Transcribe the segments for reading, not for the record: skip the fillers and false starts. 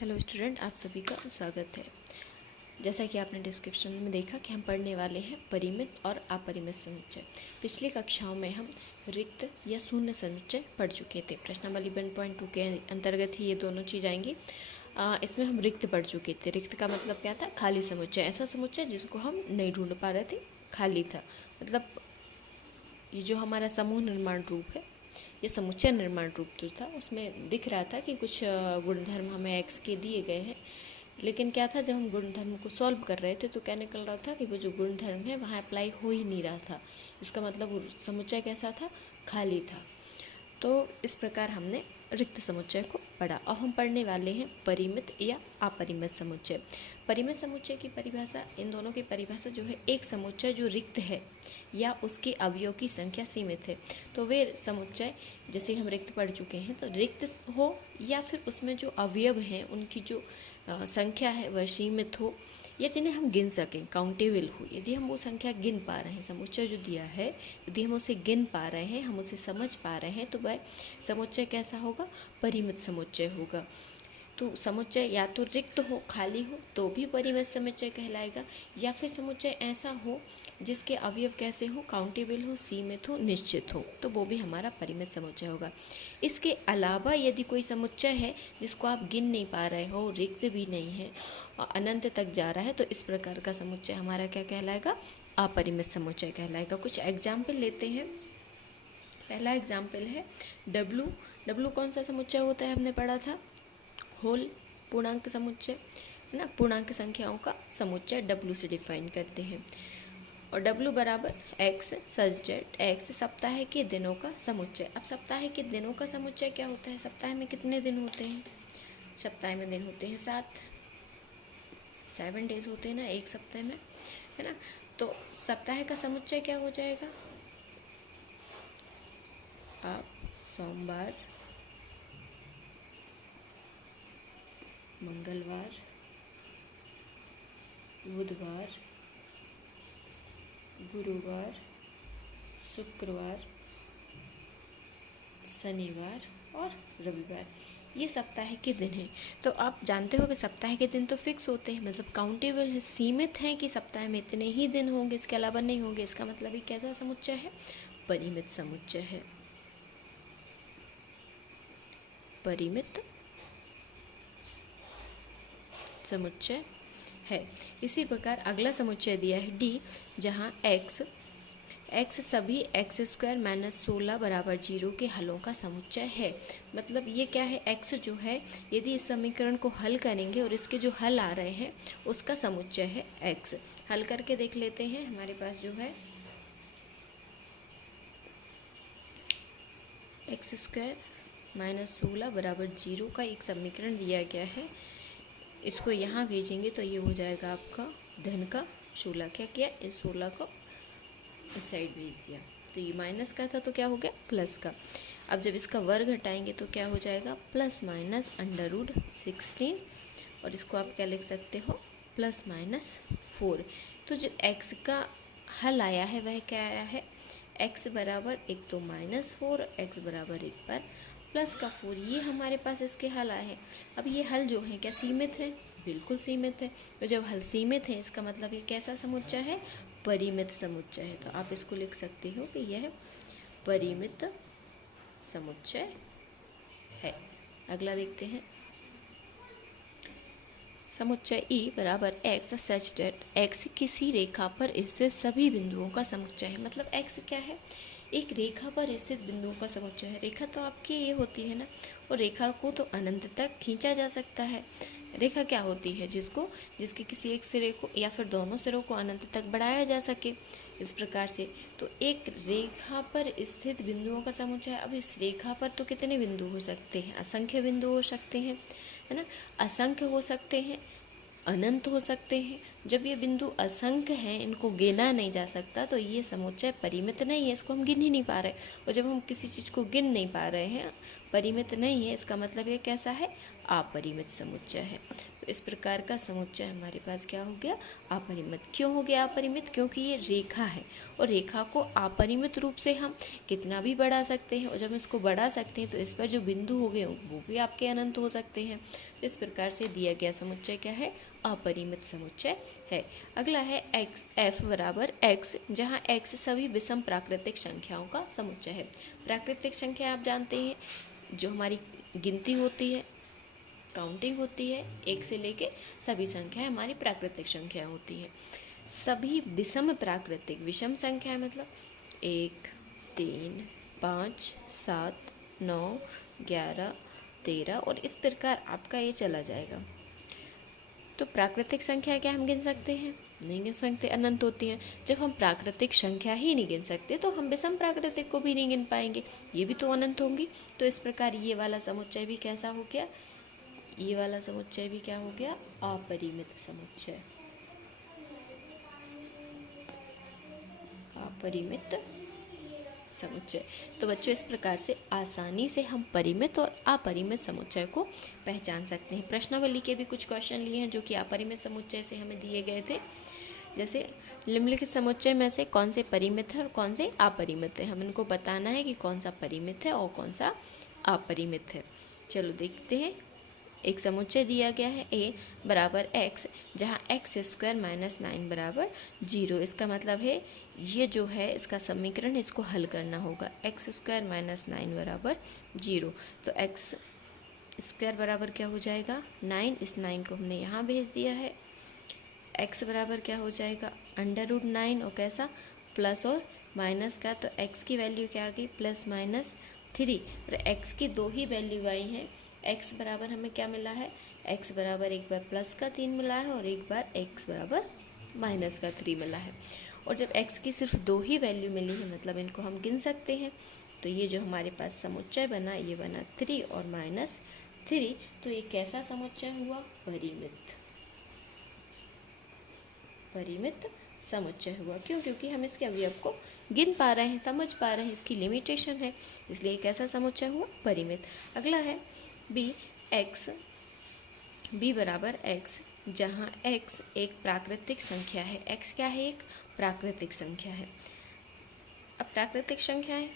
Hello student, आप सभी का स्वागत है। जैसा कि आपने डिस्क्रिप्शन में देखा कि हम पढ़ने वाले हैं परिमित और अपरिमित समुच्चय। पिछली कक्षाओं में हम रिक्त या शून्य समुच्चय पढ़ चुके थे। प्रश्नावली 1.2 के अंतर्गत ही ये दोनों चीज़ आएंगी। इसमें हम रिक्त पढ़ चुके थे। रिक्त का मतलब क्या था? खाली समुच्चय, ऐसा समुच्चय जिसको हम नहीं ढूंढ पा रहे थे, खाली था। मतलब ये जो हमारा समूह निर्माण रूप है, ये समुच्चय निर्माण रूप जो था, उसमें दिख रहा था कि कुछ गुणधर्म हमें एक्स के दिए गए हैं, लेकिन क्या था, जब हम गुणधर्म को सॉल्व कर रहे थे तो क्या निकल रहा था कि वो जो गुणधर्म है वहाँ अप्लाई हो ही नहीं रहा था। इसका मतलब वो समुच्चय कैसा था? खाली था। तो इस प्रकार हमने रिक्त समुच्चय को पढ़ा। अब हम पढ़ने वाले हैं परिमित या अपरिमित समुच्चय। परिमित समुच्चय की परिभाषा, इन दोनों की परिभाषा जो है, एक समुच्चय जो रिक्त है या उसके अवयव की संख्या सीमित है। तो वे समुच्चय, जैसे हम रिक्त पढ़ चुके हैं, तो रिक्त हो या फिर उसमें जो अवयव हैं उनकी जो संख्या है वह सीमित हो, या जिन्हें हम गिन सकें, काउंटेबल हो। यदि हम वो संख्या गिन पा रहे हैं, समुच्चय जो दिया है यदि हम उसे गिन पा रहे हैं, हम उसे समझ पा रहे हैं, तो वह समुच्चय कैसा होगा? परिमित समुच्चय होगा। तो समुच्चय या तो रिक्त हो, खाली हो, तो भी परिमित समुच्चय कहलाएगा, या फिर समुच्चय ऐसा हो जिसके अवयव कैसे हो? काउंटेबल हो, सीमित हो, निश्चित हो, तो वो भी हमारा परिमित समुच्चय होगा। इसके अलावा यदि कोई समुच्चय है जिसको आप गिन नहीं पा रहे हो, रिक्त भी नहीं है और अनंत तक जा रहा है, तो इस प्रकार का समुच्चय हमारा क्या कहलाएगा? अपरिमित समुच्चय कहलाएगा। कुछ एग्जाम्पल लेते हैं। पहला एग्जाम्पल है डब्लू। डब्लू कौन सा समुच्चय होता है? हमने पढ़ा था होल, पूर्णांक समुच्चय है ना। पूर्णांक संख्याओं का समुच्चय डब्लू से डिफाइन करते हैं। और डब्लू बराबर एक्स सच डेट, एक्स सप्ताह के दिनों का समुच्चय। अब सप्ताह के दिनों का समुच्चय क्या होता है? सप्ताह में कितने दिन होते हैं? सप्ताह में दिन होते हैं 7 डेज होते हैं ना एक सप्ताह में, है ना। तो सप्ताह का समुच्चय क्या हो जाएगा? आप सोमवार, मंगलवार, बुधवार, गुरुवार, शुक्रवार, शनिवार और रविवार, ये सप्ताह के दिन हैं। तो आप जानते हो कि सप्ताह के दिन तो फिक्स होते हैं, मतलब काउंटेबल है, सीमित हैं कि सप्ताह में इतने ही दिन होंगे, इसके अलावा नहीं होंगे। इसका मतलब ये कैसा समुच्चय है? परिमित समुच्चय है। परिमित समुच्चय है। इसी प्रकार अगला समुच्चय दिया है डी, जहाँ एक्स सभी एक्स स्क्वायर माइनस 16 बराबर 0 के हलों का समुच्चय है। मतलब ये क्या है? एक्स जो है, यदि इस समीकरण को हल करेंगे और इसके जो हल आ रहे हैं उसका समुच्चय है एक्स। हल करके देख लेते हैं। हमारे पास जो है एक्स स्क्वायर माइनस 16 बराबर 0 का एक समीकरण दिया गया है। इसको यहाँ भेजेंगे तो ये हो जाएगा आपका धन का 16। क्या किया? इस 16 को इस साइड भेज दिया, तो ये माइनस का था तो क्या हो गया? प्लस का। अब जब इसका वर्ग हटाएंगे तो क्या हो जाएगा? प्लस माइनस √16, और इसको आप क्या लिख सकते हो? Plus minus 4। तो जो x का हल आया है वह क्या आया है? x बराबर एक तो -4, x बराबर 1 पर प्लस का 4, ये हमारे पास इसके हल आए हैं। अब ये हल जो है क्या सीमित है? बिल्कुल सीमित है। तो जब हल सीमित है, इसका मतलब ये कैसा समुच्चय है? परिमित समुच्चय है। तो आप इसको लिख सकते हो कि यह परिमित समुच्चय है। अगला देखते हैं। समुच्चय ई बराबर एक्स सच डेट एक्स किसी रेखा पर स्थित सभी बिंदुओं का समुच्चय है। मतलब एक्स क्या है? एक रेखा पर स्थित बिंदुओं का समुच्चय है। रेखा तो आपकी ये होती है ना, और रेखा को तो अनंत तक खींचा जा सकता है। रेखा क्या होती है? जिसके किसी एक सिरे को या फिर दोनों सिरों को अनंत तक बढ़ाया जा सके, इस प्रकार से। तो एक रेखा पर स्थित बिंदुओं का समुच्चय। अब इस रेखा पर तो कितने बिंदु हो सकते हैं? असंख्य बिंदु हो सकते हैं, है ना। असंख्य हो सकते हैं, अनंत हो सकते हैं। जब ये बिंदु असंख्य हैं, इनको गिना नहीं जा सकता, तो ये समुच्चय परिमित नहीं है, इसको हम गिन ही नहीं पा रहे। और जब हम किसी चीज़ को गिन नहीं पा रहे हैं, परिमित नहीं है, इसका मतलब ये कैसा है? अपरिमित समुच्चय है। तो इस प्रकार का समुच्चय हमारे पास क्या हो गया, अपरिमित। क्यों हो गया अपरिमित, क्योंकि ये रेखा है और रेखा को अपरिमित रूप से हम कितना भी बढ़ा सकते हैं, और जब इसको बढ़ा सकते हैं तो इस पर जो बिंदु हो गए वो भी आपके अनंत हो सकते हैं। तो इस प्रकार से दिया गया समुच्चय क्या है, अपरिमित समुच्चय है। अगला है एक्स एफ बराबर एक्स, जहाँ एक्स सभी विषम प्राकृतिक संख्याओं का समुच्चय है। प्राकृतिक संख्या आप जानते हैं, जो हमारी गिनती होती है, काउंटिंग होती है, एक से लेके सभी संख्याएं हमारी प्राकृतिक संख्या होती है। सभी विषम प्राकृतिक, विषम संख्या मतलब 1, 3, 5, 7, 9, 11, 13 और इस प्रकार आपका ये चला जाएगा। तो प्राकृतिक संख्या क्या हम गिन सकते हैं, नहीं गिन सकते, अनंत होती हैं। जब हम प्राकृतिक संख्या ही नहीं गिन सकते तो हम विषम प्राकृतिक को भी नहीं गिन पाएंगे, ये भी तो अनंत होंगी। तो इस प्रकार ये वाला समुच्चय भी कैसा हो गया, ये वाला समुच्चय भी क्या हो गया, अपरिमित समुच्चय, अपरिमित समुच्चय। तो बच्चों इस प्रकार से आसानी से हम परिमित और अपरिमित समुच्चय को पहचान सकते हैं। प्रश्नावली के भी कुछ क्वेश्चन लिए हैं जो कि अपरिमित समुच्चय से हमें दिए गए थे। जैसे निम्नलिखित समुच्चय में से कौन से परिमित है और कौन से अपरिमित है, हम इनको बताना है कि कौन सा परिमित है और कौन सा अपरिमित है। चलो देखते हैं। एक समुच्चय दिया गया है a बराबर x, जहाँ x स्क्वायर माइनस 9 बराबर 0। इसका मतलब है ये जो है इसका समीकरण, इसको हल करना होगा। x स्क्वायर माइनस 9 बराबर 0, तो x स्क्वायर बराबर क्या हो जाएगा 9, इस 9 को हमने यहाँ भेज दिया है। x बराबर क्या हो जाएगा √9 और कैसा प्लस और माइनस का, तो x की वैल्यू क्या आ गई प्लस माइनस 3 और x की दो ही वैल्यू आई हैं। x बराबर हमें क्या मिला है, x बराबर एक बार प्लस का 3 मिला है और एक बार x बराबर माइनस का 3 मिला है। और जब x की सिर्फ दो ही वैल्यू मिली है मतलब इनको हम गिन सकते हैं, तो ये जो हमारे पास समुच्चय बना ये बना 3 और माइनस 3। तो ये कैसा समुच्चय हुआ, परिमित, परिमित समुच्चय हुआ। क्यों, क्योंकि हम इसके अवयव को गिन पा रहे हैं, समझ पा रहे हैं, इसकी लिमिटेशन है, इसलिए कैसा समुच्चय हुआ, परिमित। अगला है b बराबर x, जहाँ x एक प्राकृतिक संख्या है। x क्या है, एक प्राकृतिक संख्या है। अब प्राकृतिक संख्याएं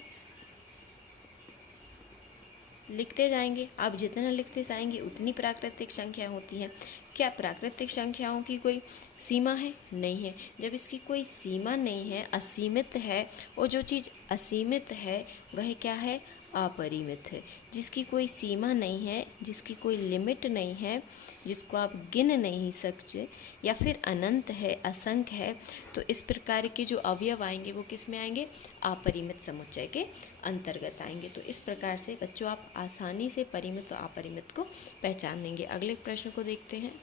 लिखते जाएंगे, आप जितना लिखते जाएंगे उतनी प्राकृतिक संख्या होती हैं। क्या प्राकृतिक संख्याओं की कोई सीमा है, नहीं है। जब इसकी कोई सीमा नहीं है, असीमित है, और जो चीज़ असीमित है वह क्या है, अपरिमित है। जिसकी कोई सीमा नहीं है, जिसकी कोई लिमिट नहीं है, जिसको आप गिन नहीं सकते, या फिर अनंत है, असंख्य है, तो इस प्रकार के जो अवयव आएंगे वो किस में आएंगे, अपरिमित समुच्चय के अंतर्गत आएंगे। तो इस प्रकार से बच्चों आप आसानी से परिमित और अपरिमित को पहचान लेंगे। अगले प्रश्न को देखते हैं।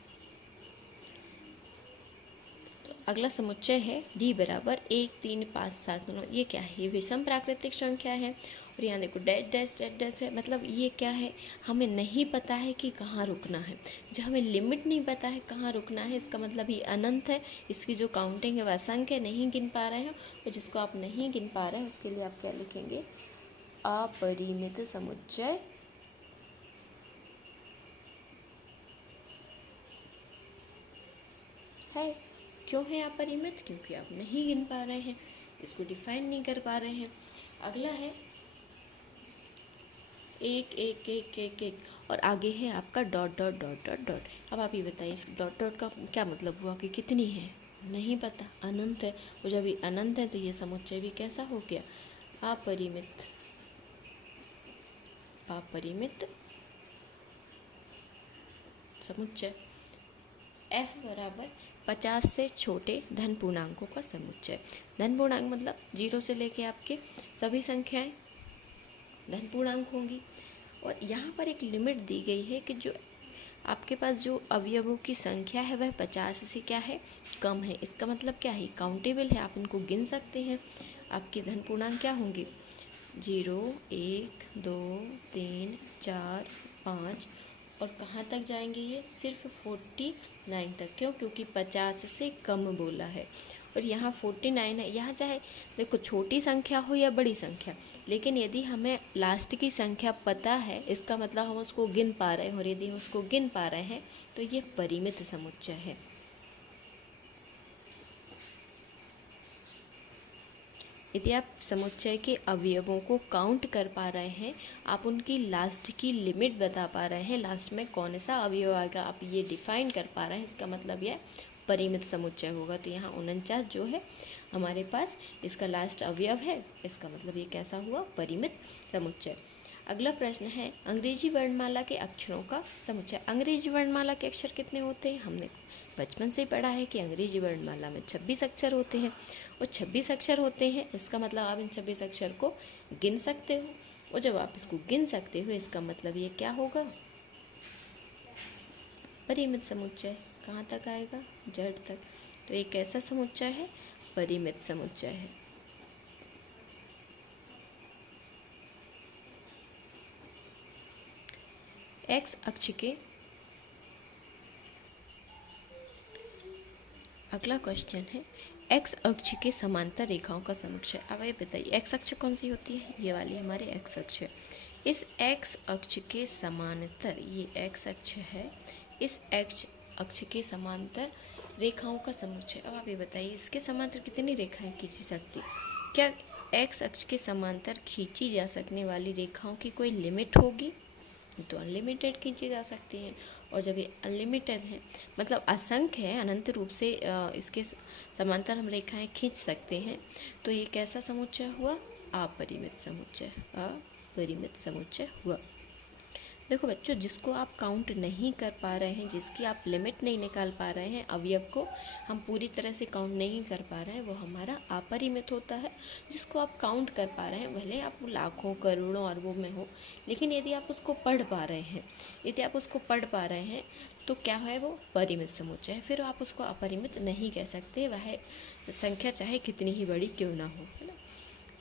तो अगला समुच्चय है d बराबर 1, 3, 5, 7, 9। ये क्या है, ये विषम प्राकृतिक संख्या है। और यहाँ देखो डैश डैश डैश डैश है, मतलब ये क्या है, हमें नहीं पता है कि कहाँ रुकना है। जब हमें लिमिट नहीं पता है कहाँ रुकना है, इसका मतलब ये अनंत है। इसकी जो काउंटिंग है वह असंख्य, नहीं गिन पा रहे हैं। और जिसको आप नहीं गिन पा रहे हैं उसके लिए आप क्या लिखेंगे, अपरिमित समुच्चय है। क्यों है अपरिमित, क्योंकि आप नहीं गिन पा रहे हैं, इसको डिफाइन नहीं कर पा रहे हैं। अगला है 1, 1, 1, 1, 1 और आगे है आपका dot dot dot dot dot. अब आप ये बताइए इस डॉट डॉट का क्या मतलब हुआ कि कितनी है, नहीं पता, अनंत है। और जब ये अनंत है तो ये समुच्चय भी कैसा हो गया, अपरिमित, अपरिमित समुच्चय। f बराबर 50 से छोटे धन पूर्णांकों का समुच्चय। धन पूर्णांक मतलब 0 से लेके आपके सभी संख्याएं धन पूर्णांक होंगी। और यहाँ पर एक लिमिट दी गई है कि जो आपके पास जो अवयवों की संख्या है वह 50 से क्या है, कम है। इसका मतलब क्या है, काउंटेबल है, आप इनको गिन सकते हैं। आपके धन पूर्णांक क्या होंगे, 0, 1, 2, 3, 4, 5 और कहाँ तक जाएंगे ये? सिर्फ 49 तक। क्यों? क्योंकि 50 से कम बोला है और यहाँ 49 है। यहाँ चाहे देखो छोटी संख्या हो या बड़ी संख्या, लेकिन यदि हमें लास्ट की संख्या पता है, इसका मतलब हम उसको गिन पा रहे हैं, और यदि हम उसको गिन पा रहे हैं तो ये परिमित समुच्चय है। यदि आप समुच्चय के अवयवों को काउंट कर पा रहे हैं, आप उनकी लास्ट की लिमिट बता पा रहे हैं, लास्ट में कौन सा अवयव आएगा आप ये डिफाइन कर पा रहे हैं, इसका मतलब यह परिमित समुच्चय होगा। तो यहाँ 49 जो है हमारे पास इसका लास्ट अवयव है, इसका मतलब ये कैसा हुआ? परिमित समुच्चय। अगला प्रश्न है अंग्रेजी वर्णमाला के अक्षरों का समुच्चय। अंग्रेजी वर्णमाला के अक्षर कितने होते हैं? हमने बचपन से ही पढ़ा है कि अंग्रेजी वर्णमाला में 26 अक्षर होते हैं और 26 अक्षर होते हैं, इसका मतलब आप इन 26 अक्षर को गिन सकते हो, और जब आप इसको गिन सकते हो इसका मतलब ये क्या होगा? परिमित समुच्चय। कहाँ तक आएगा? जड़ तक। तो एक ऐसा समुच्चय है, परिमित समुच्चय है। एक्स अक्ष के अगला क्वेश्चन है एक्स अक्ष के समांतर रेखाओं का समुच्चय। अब ये बताइए एक्स अक्ष कौन सी होती है? ये वाली हमारे एक्स अक्ष है। इस एक्स अक्ष के समांतर, ये एक्स अक्ष है, इस एक्स अक्ष के समांतर रेखाओं का समुच्चय। अब आप ये बताइए इसके समांतर कितनी रेखाएं खींची सकती? क्या एक्स अक्ष के समांतर खींची जा सकने वाली रेखाओं की कोई लिमिट होगी? तो अनलिमिटेड खींची जा सकती हैं, और जब ये अनलिमिटेड है मतलब असंख्य है, अनंत रूप से इसके समांतर हम रेखाएं खींच सकते हैं, तो ये कैसा समुच्चय हुआ? अपरिमित समुच्चय। अपरिमित समुच्चय हुआ। देखो बच्चों, जिसको आप काउंट नहीं कर पा रहे हैं, जिसकी आप लिमिट नहीं निकाल पा रहे हैं, अवयव को हम पूरी तरह से काउंट नहीं कर पा रहे हैं, वो हमारा अपरिमित होता है। जिसको आप काउंट कर पा रहे हैं, भले आप लाखों करोड़ों अरबों में हो, लेकिन यदि आप उसको पढ़ पा रहे हैं, यदि आप उसको पढ़ पा रहे हैं तो क्या है? वो परिमित समुच्चय है। फिर आप उसको अपरिमित नहीं कह सकते, वह संख्या चाहे कितनी ही बड़ी क्यों ना हो, है ना।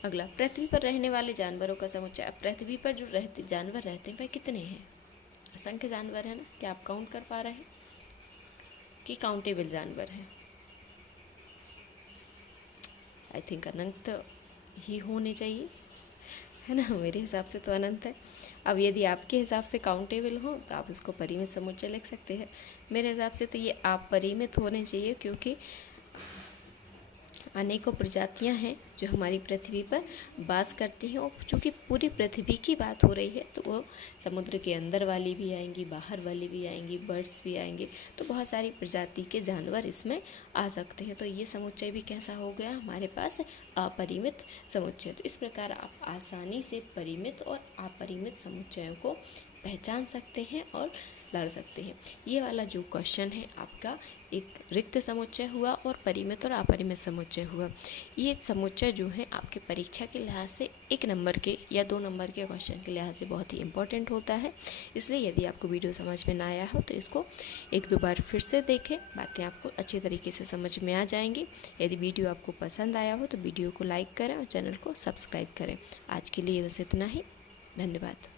अगला, पृथ्वी पर रहने वाले जानवरों का समुच्चय। अब पृथ्वी पर जो जानवर रहते हैं वह कितने हैं? असंख्य जानवर है ना। क्या आप काउंट कर पा रहे हैं कि काउंटेबल जानवर हैं? आई थिंक अनंत ही होने चाहिए, है ना। मेरे हिसाब से तो अनंत है। अब यदि आपके हिसाब से काउंटेबल हो तो आप इसको परिमित समुच्चय लिख सकते हैं। मेरे हिसाब से तो ये अपरिमित होने चाहिए, क्योंकि अनेकों प्रजातियां हैं जो हमारी पृथ्वी पर वास करती हैं, और चूँकि पूरी पृथ्वी की बात हो रही है तो वो समुद्र के अंदर वाली भी आएंगी, बाहर वाली भी आएंगी, बर्ड्स भी आएंगे, तो बहुत सारी प्रजाति के जानवर इसमें आ सकते हैं। तो ये समुच्चय भी कैसा हो गया हमारे पास? अपरिमित समुच्चय। तो इस प्रकार आप आसानी से परिमित और अपरिमित समुच्चयों को पहचान सकते हैं और लग सकते हैं। ये वाला जो क्वेश्चन है आपका एक रिक्त समुच्चय हुआ और परिमित और अपरिमित समुच्चय हुआ। ये समुच्चय जो है आपके परीक्षा के लिहाज से 1 नंबर के या 2 नंबर के क्वेश्चन के लिहाज से बहुत ही इंपॉर्टेंट होता है। इसलिए यदि आपको वीडियो समझ में ना आया हो तो इसको 1-2 बार फिर से देखें, बातें आपको अच्छे तरीके से समझ में आ जाएंगी। यदि वीडियो आपको पसंद आया हो तो वीडियो को लाइक करें और चैनल को सब्सक्राइब करें। आज के लिए बस इतना ही। धन्यवाद।